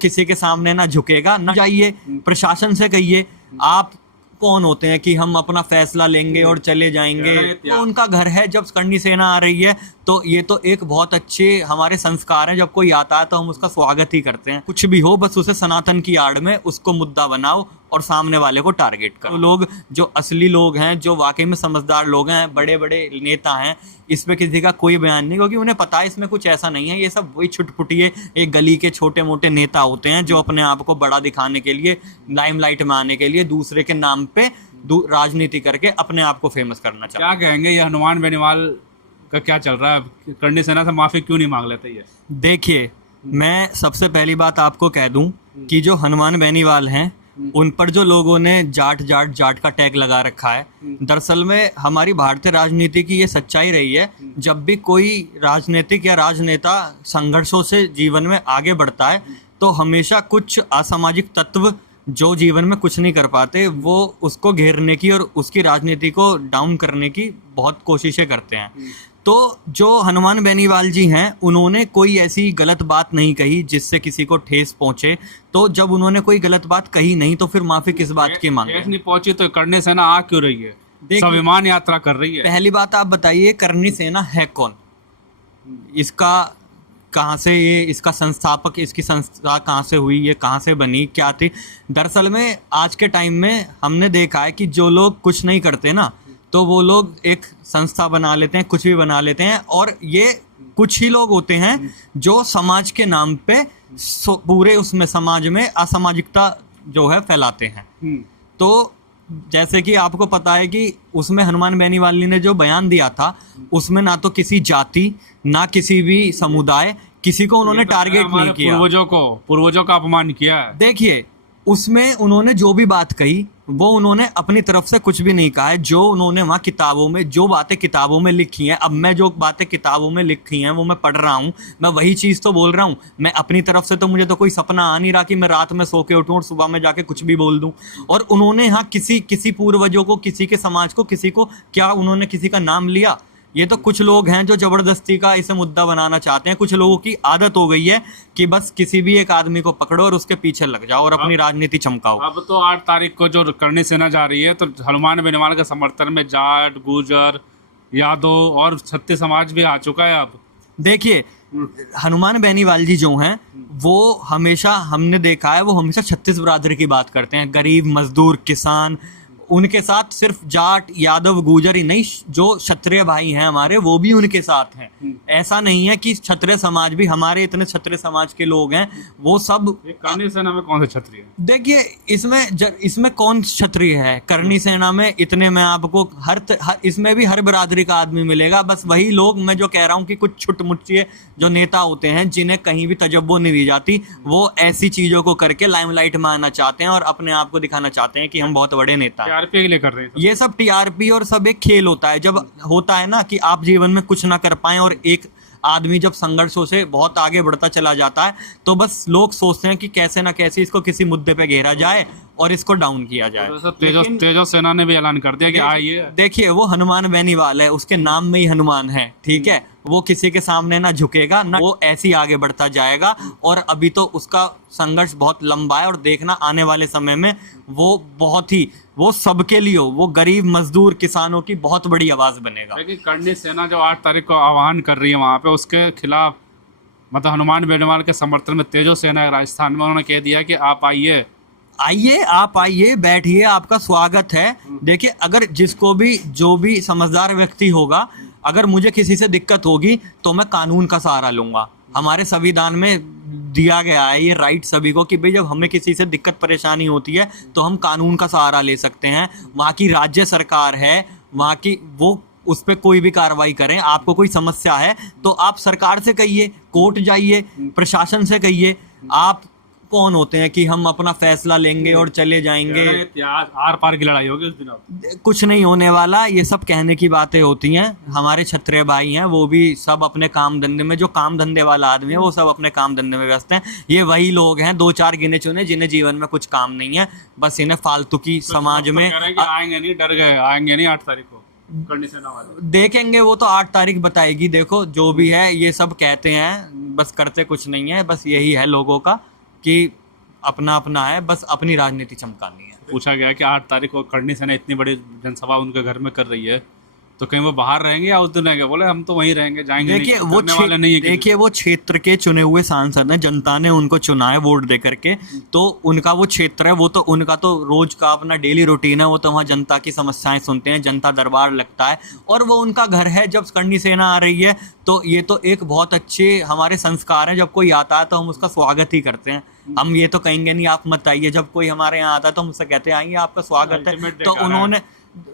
किसी के सामने ना झुकेगा ना। जाइए प्रशासन से कहिए आप कौन होते हैं कि हम अपना फैसला लेंगे और चले जाएंगे। तो उनका घर है, जब करनी सेना आ रही है तो ये तो एक बहुत अच्छे हमारे संस्कार हैं। जब कोई आता है तो हम उसका स्वागत ही करते हैं। कुछ भी हो बस उसे सनातन की आड़ में उसको मुद्दा बनाओ और सामने वाले को टारगेट करो। लोग जो असली लोग हैं, जो वाकई में समझदार लोग हैं, बड़े बड़े नेता हैं, इस पे किसी का कोई बयान नहीं, क्योंकि उन्हें पता है इसमें कुछ ऐसा नहीं है। ये सब वही छुटपुटिए एक गली के छोटे मोटे नेता होते हैं जो अपने आप को बड़ा दिखाने के लिए, लाइमलाइट में आने के लिए दूसरे के नाम पे राजनीति करके अपने आप को फेमस करना चाहते हैं। क्या कहेंगे ये हनुमान बेनीवाल का क्या चल रहा है? करनी सेना से माफी क्यों नहीं मांग लेते ये? देखिए, मैं सबसे पहली बात आपको कह दूं कि जो हनुमान बेनीवाल हैं उन पर जो लोगों ने जाट जाट जाट का टैग लगा रखा है, दरअसल में हमारी भारतीय राजनीति की ये सच्चाई रही है। जब भी कोई राजनीतिक या राजनेता संघर्षों से जीवन में आगे बढ़ता है तो हमेशा कुछ असामाजिक तत्व जो जीवन में कुछ नहीं कर पाते वो उसको घेरने की और उसकी राजनीति को डाउन करने की बहुत कोशिशें करते हैं। तो जो हनुमान बेनीवाल जी हैं उन्होंने कोई ऐसी गलत बात नहीं कही जिससे किसी को ठेस पहुंचे। तो जब उन्होंने कोई गलत बात कही नहीं तो फिर माफी किस बात की मांगे? ठेस नहीं पहुंची तो करनी सेना आ क्यों रही है? स्वाभिमान यात्रा कर रही है। पहली बात आप बताइए, करनी सेना है कौन? इसका कहाँ से, ये इसका संस्थापक, इसकी संस्था कहाँ से हुई, ये कहाँ से बनी, क्या थी? दरअसल में आज के टाइम में हमने देखा है कि जो लोग कुछ नहीं करते ना तो वो लोग एक संस्था बना लेते हैं, कुछ भी बना लेते हैं, और ये कुछ ही लोग होते हैं जो समाज के नाम पे पूरे उसमें समाज में असामाजिकता जो है फैलाते हैं। तो जैसे कि आपको पता है कि उसमें हनुमान बेनीवाल ने जो बयान दिया था उसमें ना तो किसी जाति ना किसी भी समुदाय, किसी को उन्होंने टारगेट नहीं किया। पूर्वजों का अपमान किया है। देखिए, उसमें उन्होंने जो भी बात कही वो उन्होंने अपनी तरफ से कुछ भी नहीं कहा है। जो उन्होंने वहाँ किताबों में जो बातें किताबों में लिखी हैं, अब मैं जो बातें किताबों में लिखी हैं वो मैं पढ़ रहा हूँ, मैं वही चीज़ तो बोल रहा हूँ। मैं अपनी तरफ से तो मुझे तो कोई सपना आ नहीं रहा कि मैं रात में सो के उठूँ और सुबह में जाके कुछ भी बोल दूँ। और उन्होंने यहाँ किसी पूर्वजों को, किसी के समाज को, किसी को क्या उन्होंने किसी का नाम लिया? ये तो कुछ लोग हैं जो जबरदस्ती का इसे मुद्दा बनाना चाहते हैं। कुछ लोगों की आदत हो गई है कि बस किसी भी एक आदमी को पकड़ो और उसके पीछे लग जाओ और अपनी राजनीति चमकाओ। अब तो 8 तारीख को जो करनी सेना जा रही है तो हनुमान बेनीवाल के समर्थन में जाट, गुर्जर, यादव और क्षत्रिय समाज भी आ चुका है। अब देखिए, हनुमान बेनीवाल जी जो हैं वो हमेशा, हमने देखा है, वो हमेशा छत्तीस बरादरी की बात करते हैं। गरीब, मजदूर, किसान, उनके साथ सिर्फ जाट, यादव, गुर्जर ही नहीं, जो क्षत्रिय भाई हैं हमारे वो भी उनके साथ हैं। ऐसा नहीं है कि क्षत्रिय समाज भी, हमारे इतने क्षत्रिय समाज के लोग हैं वो सब। करनी सेना में कौन से क्षत्रिय? देखिए, इसमें कौन क्षत्रिय है? करनी सेना में इतने में आपको इसमें भी हर बिरादरी का आदमी मिलेगा। बस वही लोग, मैं जो कह रहा हूँ कि कुछ छुटमुटिये जो नेता होते हैं जिन्हें कहीं भी तजब्बो नहीं दी जाती, वो ऐसी चीजों को करके लाइमलाइट में आना चाहते हैं और अपने आप को दिखाना चाहते हैं कि हम बहुत बड़े नेता हैं। टीआरपी के लिए कर रहे हैं ये सब। टीआरपी और सब एक खेल होता है। जब होता है ना कि आप जीवन में कुछ ना कर पाए और एक आदमी जब संघर्षों से बहुत आगे बढ़ता चला जाता है तो बस लोग सोचते हैं कि कैसे ना कैसे इसको किसी मुद्दे पे घेरा जाए और इसको डाउन किया जाए। तो तेजो सेना ने भी ऐलान कर दिया कि आइए। देखिए, वो हनुमान बेनीवाल है, उसके नाम में ही हनुमान है, ठीक है। वो किसी के सामने ना झुकेगा ना, वो ऐसे ही आगे बढ़ता जाएगा। और अभी तो उसका संघर्ष बहुत लंबा है और देखना आने वाले समय में वो सबके लिए, वो गरीब, मजदूर, किसानों की बहुत बड़ी आवाज बनेगा। लेकिन करनी सेना जो 8 तारीख को आह्वान कर रही है वहाँ पे, उसके खिलाफ मतलब हनुमान बेनीवाल के समर्थन में तेजो सेना राजस्थान में उन्होंने कह दिया कि आप आइए, आप आइए, बैठिए, आपका स्वागत है। देखिए, अगर जिसको भी, जो भी समझदार व्यक्ति होगा, अगर मुझे किसी से दिक्कत होगी तो मैं कानून का सहारा लूंगा। हमारे संविधान में दिया गया है ये राइट सभी को कि भाई जब हमें किसी से दिक्कत परेशानी होती है तो हम कानून का सहारा ले सकते हैं। वहाँ की राज्य सरकार है, वहाँ की, वो उस पर कोई भी कार्रवाई करें। आपको कोई समस्या है तो आप सरकार से कहिए, कोर्ट जाइए, प्रशासन से कहिए। आप कौन होते हैं कि हम अपना फैसला लेंगे और चले जाएंगे? आर पार की लड़ाई होगी उस दिन। कुछ नहीं होने वाला, ये सब कहने की बातें होती हैं। हमारे क्षत्रिय भाई हैं, वो भी सब अपने काम धंधे में, जो काम धंधे वाला आदमी है वो सब अपने काम धंधे में व्यस्त हैं। ये वही लोग हैं, 2-4 गिने चुने, जिन्हें जीवन में कुछ काम नहीं है, बस इन्हें फालतू की समाज में। आएंगे नहीं, डर गए, आएंगे नहीं 8 तारीख को करनी सेना वाले। देखेंगे, वो तो 8 तारीख बताएगी। देखो, जो भी है ये सब कहते हैं, बस करते कुछ नहीं है, बस यही है लोगों का। कि अपना अपना है, बस अपनी राजनीति चमकानी है। पूछा गया कि 8 तारीख को करनी सेना इतनी बड़ी जनसभा उनके घर में कर रही है, तो कहीं वो बाहर रहेंगे या उस दिन रहेंगे? बोले हम तो वहीं रहेंगे, जाएंगे देखिए नहीं, वो करने वाले नहीं है किसी देखिए वो क्षेत्र के चुने हुए सांसद हैं, जनता ने उनको चुना है वोट दे करके, तो उनका वो क्षेत्र है, वो तो उनका तो रोज का अपना डेली रूटीन है, वो तो वहाँ जनता की समस्याएं सुनते हैं, जनता दरबार लगता है और वो उनका घर है। जब करनी सेना आ रही है तो ये तो एक बहुत अच्छे हमारे संस्कार हैं, जब कोई आता है तो हम उसका स्वागत ही करते हैं। हम ये तो कहेंगे नहीं आप मत आइए, जब कोई हमारे यहाँ आता है तो हम उससे कहते हैं आइए आपका स्वागत है। Ultimate तो देखा उन्होंने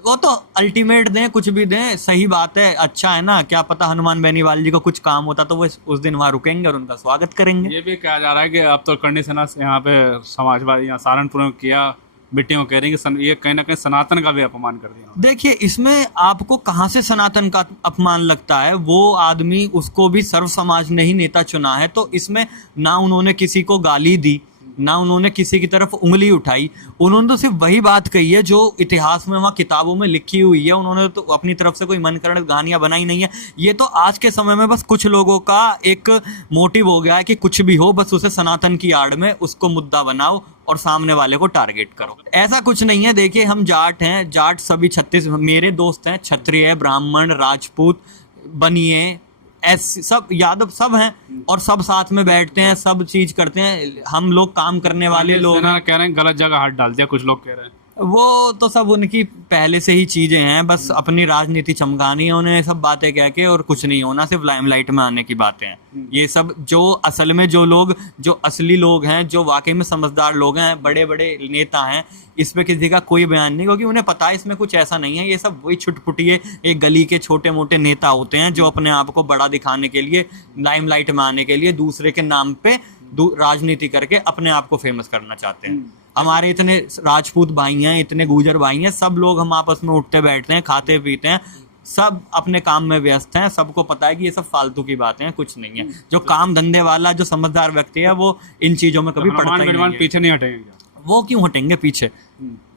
वो तो अल्टीमेट दें, कुछ भी दें, सही बात है, अच्छा है ना। क्या पता हनुमान बेनीवाल जी को कुछ काम होता तो वो उस दिन वहाँ रुकेंगे और उनका स्वागत करेंगे। ये भी कहा जा रहा है कि अब तो करनी सेना से यहाँ पे समाजवादी यहाँ सहारनपुर में किया, बेटियों कह रही हैं कि ये कहीं ना कहीं सनातन का भी अपमान कर दिया। देखिए इसमें आपको कहाँ से सनातन का अपमान लगता है? वो आदमी, उसको भी सर्व समाज ने ही नेता चुना है, तो इसमें ना उन्होंने किसी को गाली दी, ना उन्होंने किसी की तरफ उंगली उठाई, उन्होंने तो सिर्फ वही बात कही है जो इतिहास में वहाँ किताबों में लिखी हुई है। उन्होंने तो अपनी तरफ से कोई मनगढ़ंत कहानियां बनाई नहीं है। ये तो आज के समय में बस कुछ लोगों का एक मोटिव हो गया है कि कुछ भी हो बस उसे सनातन की आड़ में उसको मुद्दा बनाओ और सामने वाले को टारगेट करो। ऐसा कुछ नहीं है। देखिए हम जाट हैं, जाट सभी 36 मेरे दोस्त हैं, क्षत्रिय, ब्राह्मण, राजपूत, बनिए, ऐसे सब यादव सब हैं और सब साथ में बैठते हैं, सब चीज करते हैं। हम लोग काम करने वाले लोग कह रहे हैं गलत जगह हाथ डाल दिया, कुछ लोग कह रहे हैं। वो तो सब उनकी पहले से ही चीजें हैं, बस अपनी राजनीति चमकानी है उन्हें, सब बातें कह के, और कुछ नहीं होना, सिर्फ लाइमलाइट में आने की बातें हैं। ये सब जो असल में जो असली लोग हैं, जो वाकई में समझदार लोग हैं, बड़े बड़े नेता हैं, इस पे किसी का कोई बयान नहीं, क्योंकि उन्हें पता है इसमें कुछ ऐसा नहीं है। ये सब वही छुटपुटिए एक गली के छोटे मोटे नेता होते हैं जो अपने आप को बड़ा दिखाने के लिए, लाइमलाइट में आने के लिए दूसरे के नाम पे राजनीति करके अपने आप को फेमस करना चाहते हैं। हमारे इतने राजपूत भाई हैं, इतने गुर्जर भाई हैं, सब लोग हम आपस में उठते बैठते हैं, खाते पीते हैं, सब अपने काम में व्यस्त हैं। सबको पता है कि ये सब फालतू की बातें हैं, कुछ नहीं है। जो काम धंधे वाला, जो समझदार व्यक्ति है, वो इन चीजों में कभी पड़ता ही नहीं है। पीछे नहीं हटेंगे। वो क्यों हटेंगे पीछे?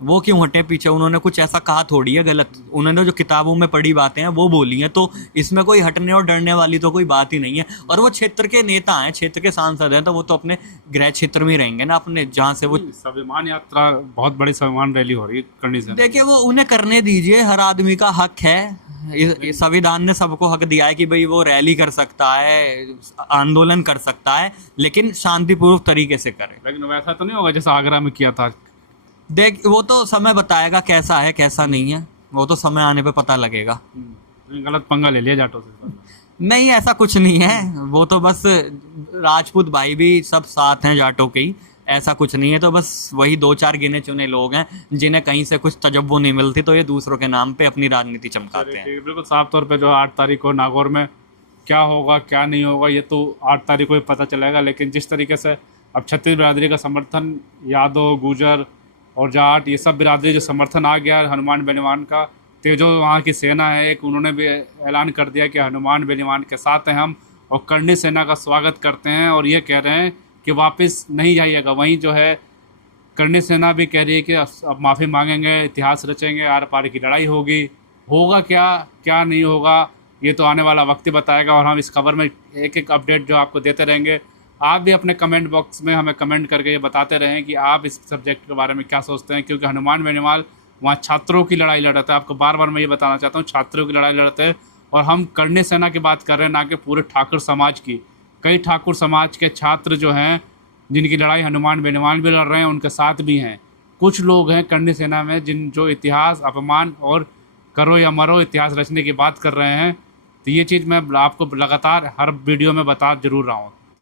वो क्यों हटे पीछे? उन्होंने कुछ ऐसा कहा थोड़ी है गलत, उन्होंने जो किताबों में पढ़ी बातें हैं वो बोली हैं, तो इसमें कोई हटने और डरने वाली तो कोई बात ही नहीं है। और वो क्षेत्र के नेता हैं, क्षेत्र के सांसद हैं, तो वो तो अपने गृह क्षेत्र में ही रहेंगे ना, अपने जहाँ से वो। स्वाभिमान यात्रा बहुत बड़ी स्वाभिमान रैली हो रही है करनी से। देखिए वो उन्हें करने दीजिए, हर आदमी का हक है। संविधान ने सबको हक दिया है कि भाई वो रैली कर सकता है, आंदोलन कर सकता है, लेकिन शांतिपूर्वक तरीके से करे। लेकिन वैसा तो नहीं होगा जैसा आगरा में किया था। देख वो तो समय बताएगा कैसा है कैसा नहीं है, वो तो समय आने पे पता लगेगा। गलत पंगा ले लिया जाटों से। नहीं ऐसा कुछ नहीं है, वो तो बस राजपूत भाई भी सब साथ हैं जाटों के ही, ऐसा कुछ नहीं है। तो बस वही 2-4 गिने चुने लोग हैं जिन्हें कहीं से कुछ तजब्बो नहीं मिलती, तो ये दूसरों के नाम पे अपनी राजनीति चमकाते हैं। बिल्कुल साफ तौर पे जो 8 तारीख को नागौर में क्या होगा क्या नहीं होगा ये तो 8 तारीख को ही पता चलेगा। लेकिन जिस तरीके से अब छत्तीस बिरादरी का समर्थन, यादव, गुर्जर और जाट, ये सब बिरादरी जो समर्थन आ गया हनुमान बेनीवाल का, तेजो वहाँ की सेना है एक, उन्होंने भी ऐलान कर दिया कि हनुमान बेनीवाल के साथ हैं हम, और करनी सेना का स्वागत करते हैं। और ये कह रहे हैं कि वापस नहीं जाइएगा। वहीं जो है करनी सेना भी कह रही है कि अब माफ़ी मांगेंगे, इतिहास रचेंगे, आर पार की लड़ाई होगी। होगा क्या क्या नहीं होगा ये तो आने वाला वक्त ही बताएगा, और हम इस खबर में एक एक अपडेट जो आपको देते रहेंगे। आप भी अपने कमेंट बॉक्स में हमें कमेंट करके ये बताते रहें कि आप इस सब्जेक्ट के बारे में क्या सोचते हैं, क्योंकि हनुमान बेनीवाल वहाँ छात्रों की लड़ाई लड़ रहे थे। आपको बार बार मैं ये बताना चाहता हूँ, छात्रों की लड़ाई लड़ते हैं, और हम करनी सेना की बात कर रहे हैं, ना कि पूरे ठाकुर समाज की। कई ठाकुर समाज के छात्र जो हैं जिनकी लड़ाई हनुमान बेनीवाल भी लड़ रहे हैं, उनके साथ भी हैं। कुछ लोग हैं करनी सेना में जो इतिहास अपमान और करो या मरो इतिहास रचने की बात कर रहे हैं। तो ये चीज़ मैं आपको लगातार हर वीडियो में बता जरूर रहा हूँ।